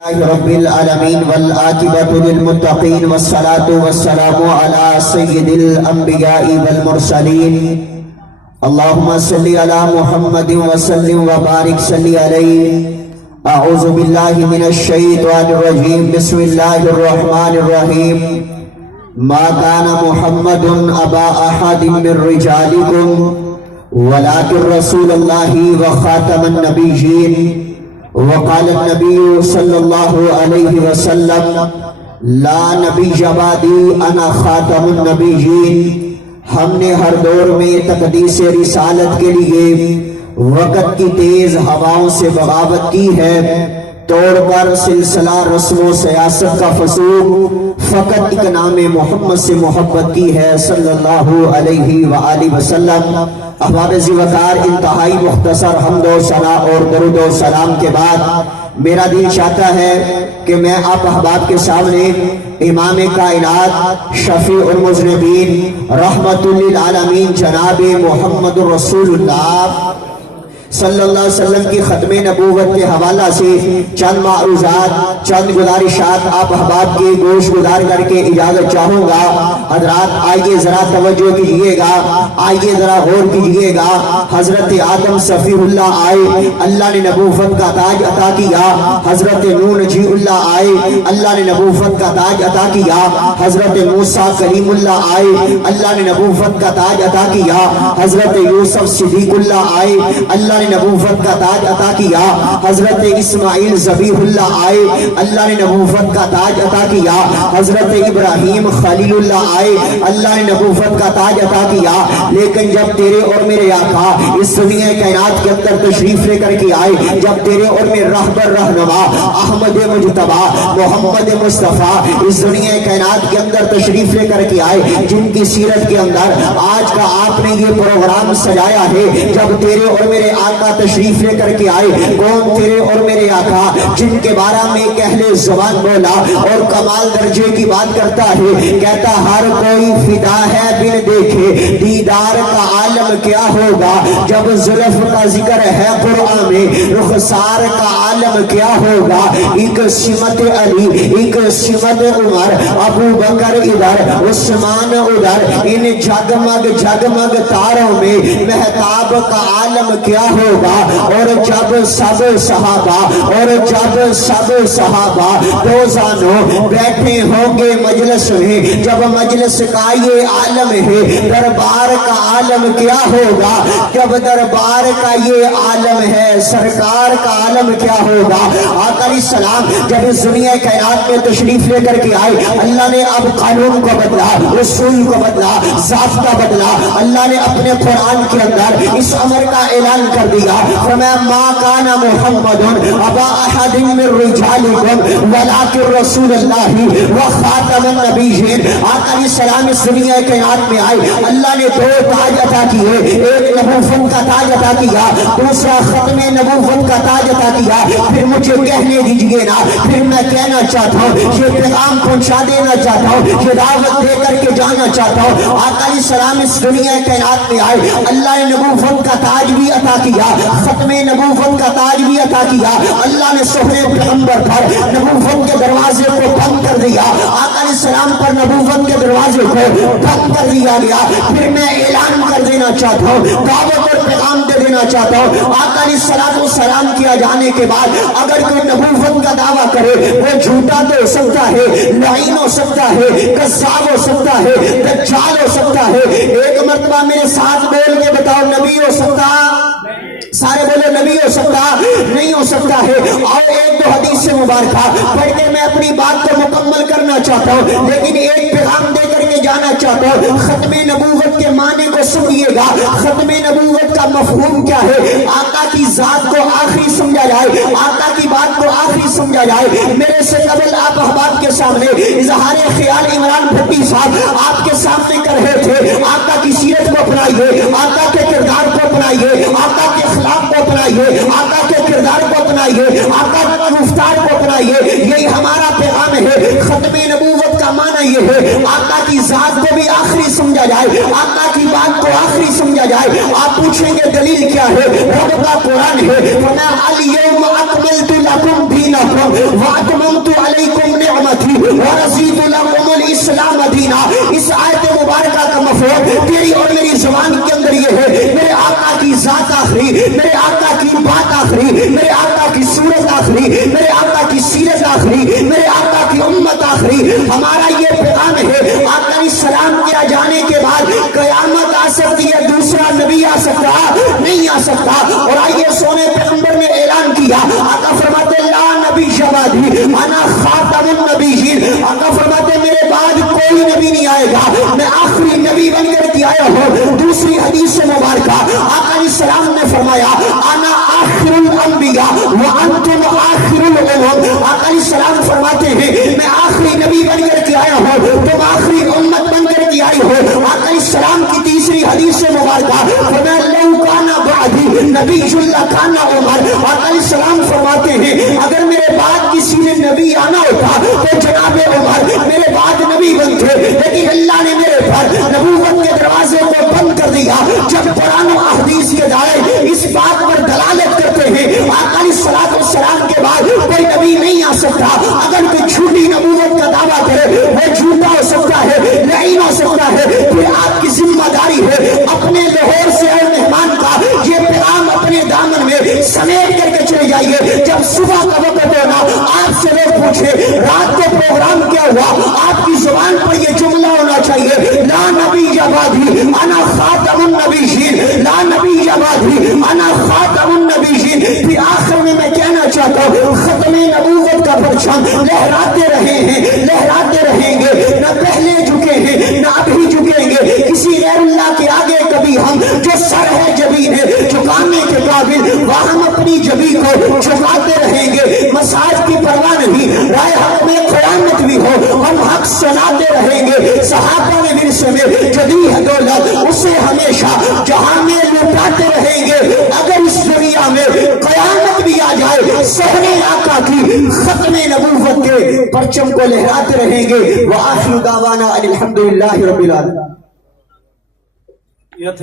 رب العالمین والعاقبۃ للمتقین والصلاۃ والسلام علی سید الانبیاء والمرسلین اللہم صلی علی محمد وسلم وبارک صلی علیہ اعوذ باللہ من الشیطان الرجیم بسم اللہ الرحمن الرحیم ما کان محمد ابا احد من رجالکم ولکن رسول اللہ وخاتم النبیین وقال النبی صلی اللہ علیہ وسلم لا نبی بعدی انا خاتم النبیین۔ ہم نے ہر دور میں تقدیس رسالت کے لیے وقت کی تیز ہواؤں سے بغاوت کی ہے، توڑ پر سلسلہ رسم و سیاست کا فسوق، فقط ایک نام محمد سے محبت کی ہے صلی اللہ علیہ وآلہ وسلم۔ احباب زیوکار، انتہائی مختصر حمد و ثنا اور درود و سلام کے بعد میرا دل چاہتا ہے کہ میں آپ احباب کے سامنے امام کائنات، شفیع المذنبین، رحمت للعالمین جناب محمد رسول اللہ صلی اللہ علیہ وسلم کی ختم نبوت کے حوالہ سے چند معروضات، چند گزارشات آپ احباب کے گوش گزار کر کے اجازت چاہوں گا۔ حضرات آئیے ذرا توجہ کیجئے گا، آئیے ذرا غور کیجئے گا۔ حضرت آدم صفی اللہ آئے، اللہ نے نبوت کا تاج عطا کیا۔ حضرت نوح نجی اللہ آئے، اللہ نے نبوت کا تاج عطا کیا۔ حضرت موسیٰ کلیم اللہ آئے، اللہ نے نبوت کا تاج عطا کیا۔ حضرت یوسف صدیق اللہ آئے، اللہ نے نبوت کا تاج عطا کیا۔ حضرت اسماعیل ذبیح اللہ آئے، اللہ نے نبوت کا تاج عطا کیا۔ حضرت ابراہیم خلیل اللہ آئے، اللہ نے نبوت کا تاج عطا کیا۔ لیکن جب تیرے اور میرے آقا اس دنیا کائنات کے اندر تشریف لے کر کے آئے، جب تیرے اور میرے رہبر رہنما احمد مجتبی محمد مصطفیٰ اس دنیا کائنات کے اندر تشریف لے کر کے آئے، جن کی سیرت کے اندر آج کا آپ نے یہ پروگرام سجایا ہے، جب تیرے اور میرے آقا تشریف لے کر کے آئے، کون تیرے اور میرے آقا جن کے بارے میں اہل زبان بولا اور کمال درجے کی بات کرتا ہے، کہتا ہر کوئی فدا ہے بن دیکھے دیدار کا عالم کیا ہوگا، جب زلف کا ذکر ہے قرآن میں رخسار کا عالم کیا ہوگا۔ ایک سمت علی، ایک سمت عمر، ابو بکر ادھر، عثمان ادھر، ان جگمگ جگمگ تاروں میں مہتاب کا عالم کیا ہوگا۔ اور جب سب صحابہ روزانوں بیٹھے ہوں گے مجلس میں، جب مجلس کا یہ عالم ہے، دربار کا عالم کیا ہوگا، جب دربار کا یہ عالم ہے، سرکار کا عالم کیا ہوگا۔ آقا علیہ السلام جب اس دنیا کائنات میں تشریف لے کر کے آئے، اللہ نے اب قانون کو بدلا، رسول کو بدلا، ضابطہ بدلا۔ اللہ نے اپنے قرآن کے اندر اس امر کا اعلان کر دیا، فرمایا ما کان محمد ابا احد من رجالکم ولکن رسول اللہ وخاتم النبیین۔ آقا علیہ السلام اس دنیا کائنات میں آئے، اللہ نے دو تاج عطا کیے، ایک نبوت کا تاج عطا کیا، دوسرا ختم نبوت کا تاج عطا کیا۔ پھر مجھے کہنے دیجئے نا، پھر میں کہنا چاہتا ہوں، یہ پیغام پہنچا دینا چاہتا ہوں، یہ دعوت دے کر کے جانا چاہتا ہوں۔ آقا علیہ السلام اس دنیا کائنات میں آئے، اللہ نے نبوت کا تاج بھی عطا کیا، ختم نبوت کا تاج بھی عطا کیا۔ اللہ نے سہرے پیغمبر پر نبوت کے دروازے کو بند کر دیا، آقا علیہ السلام پر نبوت کے دروازے کو بند کر دیا گیا۔ پھر میں اعلان کر دینا چاہتا ہوں، دعوت اور پیغام دے دینا چاہتا ہوں، آقا علیہ السلام کیا جانے کے بعد اگر کوئی نبوت کا دعویٰ کرے، وہ جھوٹا تو ہو سکتا ہے، لعین ہو سکتا ہے، کذاب ہو سکتا ہے، دجال ہو سکتا ہے۔ ایک مرتبہ میرے ساتھ بول کے بتاؤ، نبی ہو سکتا؟ سارے بولے نبی ہو سکتا؟ نہیں ہو سکتا ہے۔ اور ایک دو حدیث سے مبارکہ پڑھ کے میں اپنی بات کو مکمل کرنا چاہتا ہوں، لیکن ایک پیغام دے کر کے جانا چاہتا ہوں۔ ختم نبوت کے معنی کو سمجھیے گا، ختم نبوت کا مفہوم کیا ہے، آقا کی ذات کو آخری سمجھا جائے، آقا کی بات کو آخری سمجھا جائے۔ میرے سے قبل آپ احباب کے سامنے اظہار خیال عمران بھٹی صاحب آپ کے سامنے کر رہے تھے، آقا کی سیرت کو اپنائیے، آقا کے کردار کو اپنائیے، آقا کے اخلاق کو اپنائیے، آقا کے کردار کو اپنائیے، آقا کی گفتار کو اپنائیے۔ یہی ہمارا پیغام ہے۔ ختم نبوت کا معنی یہ ہے آقا کی ذات کو بھی آخری سمجھا جائے, آقا کی بات کو آخری سمجھا جائے. آپ پوچھیں گے دلیل کیا ہے؟ رب کا قرآن ہے, فرمایا الیوم اکملت لکم دینکم واتممت علیکم نعمتی ورضیت لکم الاسلام دینا. اس آیت مبارکہ کا مفہوم تیری اور میری زبان کے اندر یہ ہے, میرے آقا کی ذات آخری, میرے آقا کی بات آخری, میرے آقا کی صورت آخری, میرے آقا کی سیرت آخری, میرے آقا کی امت آخری. ہمارا یہ پیغام ہے, آقا علیہ السلام کے آ جانے کے بعد قیامت آ سکتی ہے, دوسرا نبی آ سکتا نہیں آ سکتا. اور آئیے سونے پیغمبر نے اعلان کیا, آقا فرماتے لا نبی بعدی انا خاتم النبیین. آقا فرماتے میرے بعد کوئی نبی نہیں آئے گا, میں آخری نبی بن کر کے آیا ہوں. دوسری حدیث مبارکہ آقا علیہ السلام نے فرمایا انا آخر الانبیاء وانتم آخر الامم. آقا علیہ السلام فرماتے ہیں میں آخری نبی بن کر کے آیا ہوں, تم آخری امت بن کر کے آئی ہو. آقا علیہ السلام کی تیسری حدیث مبارکہ فرمایا لو کان بعدی نبی لکان عمر. آقا علیہ السلام فرماتے ہیں اگر میرے بعد کسی نے نبی آنا ہوتا تو جناب عمر میرے بعد نبی بنتے, لیکن اللہ نے میرے پر نبوت کے دروازے کو بند کر دیا. جب قرآن و احادیث کے دائرے اس بات پر دلالت کرتے ہیں آقا علیہ السلام کے بعد کوئی نبی نہیں آ سکتا. اگر کوئی جھوٹی نبوت کا دعویٰ کرے وہ جھوٹا ہو سکتا ہے, لعین ہو سکتا ہے. پھر آپ کی ذمہ داری ہے اپنے لاہور سے آئے مہمان کا یہ پیغام اپنے دامن میں سمیٹ کر کے چلے جائیے. جب صبح کا وقت ہونا آپ سے لوگ پوچھے رات کو پروگرام کیا ہوا, آپ کی زبان پر یہ جملہ ہونا چاہیے لا نبی بعدی انا خاتم النبیین, لا نبی بعدی انا خاتم النبیین. پھر آخر میں کہنا چاہتا ہوں ختم نبوت کا پرچم لہراتے رہے ہیں, لہراتے رہیں گے, نہ پہلے جھکے ہیں نہ ابھی جھکیں گے کسی غیر اللہ کے آگے. کبھی ہم جو سر ہے جبین ہے جھکانے کے قابل وہاں ہم اپنی جبی کو جھکاتے رہیں گے. مساج کی پرواہ نہیں, رائے حق میں قیامت بھی ہو ہم حق سناتے رہیں گے. صحابہ نے ورثے میں جدی ہے دولت اسے ہمیشہ جہاں میں لوٹاتے رہیں گے. اگر اس دنیا میں قیامت بھی آ جائے سہنے آقا کی ختم نبوت کے پرچم کو لہراتے رہیں گے. وآخر دعوانا الحمدللہ رب العالمین.